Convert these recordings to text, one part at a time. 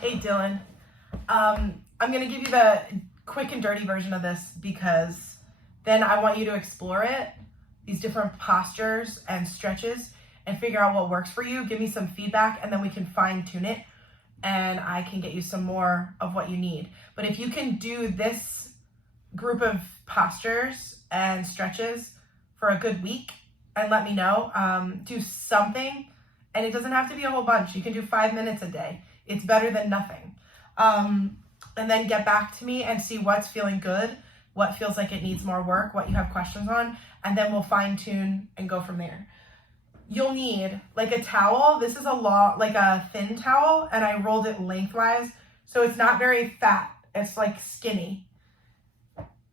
Hey, Dylan. I'm going to give you the quick and dirty version of this because then I want you to explore it, these different postures and stretches, and figure out what works for you. Give me some feedback, and then we can fine tune it, and I can get you some more of what you need. But if you can do this group of postures and stretches for a good week, and let me know, do something, and it doesn't have to be a whole bunch. You can do 5 minutes a day. It's better than nothing. And then get back to me and see what's feeling good, what feels like it needs more work, what you have questions on, and then we'll fine tune and go from there. You'll need like a towel. This is like a thin towel, and I rolled it lengthwise, so it's not very fat. It's like skinny.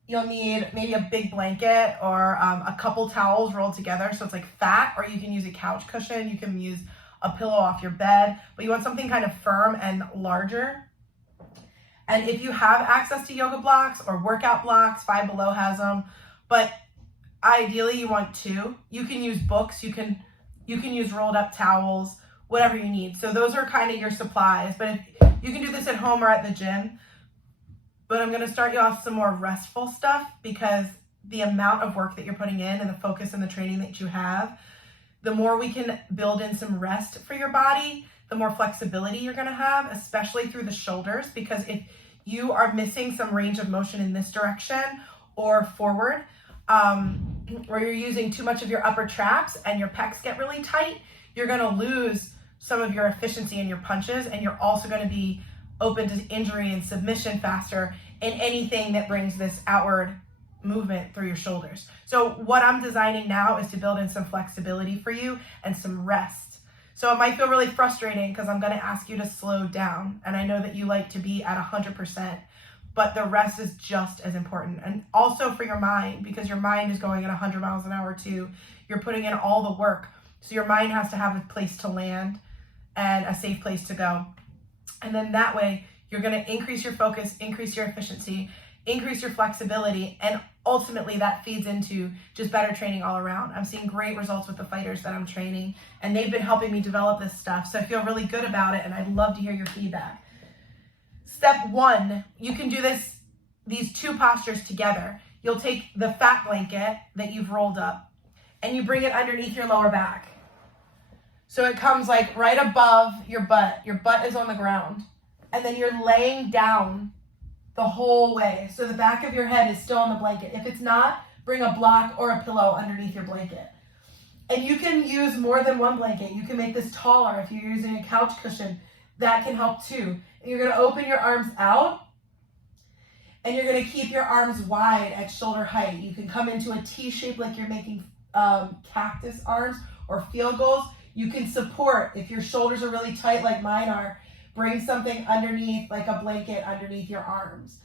You'll need maybe a big blanket or a couple towels rolled together, so it's like fat, or you can use a couch cushion. You can use a pillow off your bed, but you want something kind of firm and larger. And if you have access to yoga blocks or workout blocks, Five Below has them, but ideally you want two. You can use books, you can use rolled up towels, whatever you need. So those are kind of your supplies, but you can do this at home or at the gym. But I'm going to start you off some more restful stuff, because the amount of work that you're putting in and the focus and the training that you have, the more we can build in some rest for your body, the more flexibility you're going to have, especially through the shoulders, because if you are missing some range of motion in this direction or forward, or you're using too much of your upper traps and your pecs get really tight, you're going to lose some of your efficiency in your punches, and you're also going to be open to injury and submission faster in anything that brings this outward movement through your shoulders. So what I'm designing now is to build in some flexibility for you and some rest. So it might feel really frustrating because I'm going to ask you to slow down, and I know that you like to be at 100%, but the rest is just as important. And also for your mind, because your mind is going at 100 miles an hour too. You're putting in all the work, so your mind has to have a place to land and a safe place to go. And then that way you're going to increase your focus, increase your efficiency, increase your flexibility, and ultimately that feeds into just better training all around. I'm seeing great results with the fighters that I'm training, and they've been helping me develop this stuff. So I feel really good about it, and I'd love to hear your feedback. Step 1, you can do these two postures together. You'll take the fat blanket that you've rolled up, and you bring it underneath your lower back. So it comes like right above your butt. Your butt is on the ground, and then you're laying down the whole way. So the back of your head is still on the blanket. If it's not, bring a block or a pillow underneath your blanket. And you can use more than one blanket. You can make this taller if you're using a couch cushion. That can help too. And you're going to open your arms out, and you're going to keep your arms wide at shoulder height. You can come into a T shape like you're making cactus arms or field goals. You can support if your shoulders are really tight like mine are. Bring something underneath, like a blanket underneath your arms.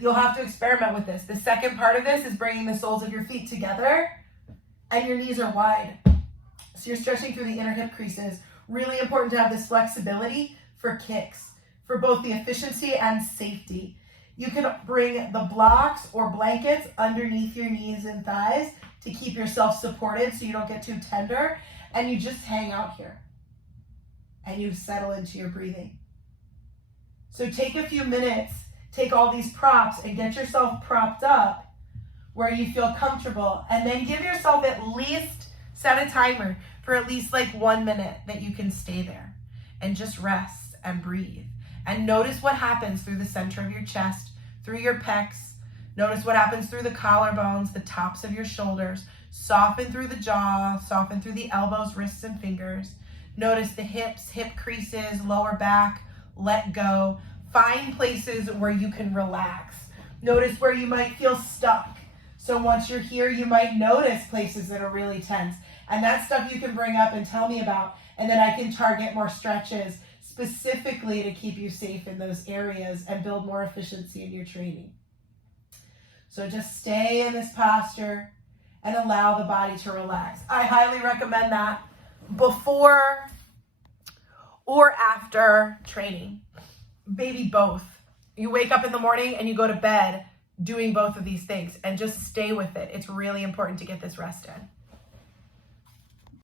You'll have to experiment with this. The second part of this is bringing the soles of your feet together, and your knees are wide. So you're stretching through the inner hip creases. Really important to have this flexibility for kicks, for both the efficiency and safety. You can bring the blocks or blankets underneath your knees and thighs to keep yourself supported so you don't get too tender, and you just hang out here. And you settle into your breathing. So take a few minutes, take all these props and get yourself propped up where you feel comfortable, and then give yourself set a timer for at least like 1 minute that you can stay there and just rest and breathe. And notice what happens through the center of your chest, through your pecs. Notice what happens through the collarbones, the tops of your shoulders. Soften through the jaw, soften through the elbows, wrists, and fingers. Notice the hips, hip creases, lower back, let go. Find places where you can relax. Notice where you might feel stuck. So once you're here, you might notice places that are really tense. And that's stuff you can bring up and tell me about. And then I can target more stretches specifically to keep you safe in those areas and build more efficiency in your training. So just stay in this posture and allow the body to relax. I highly recommend that before or after training. Maybe both. You wake up in the morning and you go to bed doing both of these things, and just stay with it. It's really important to get this rest in.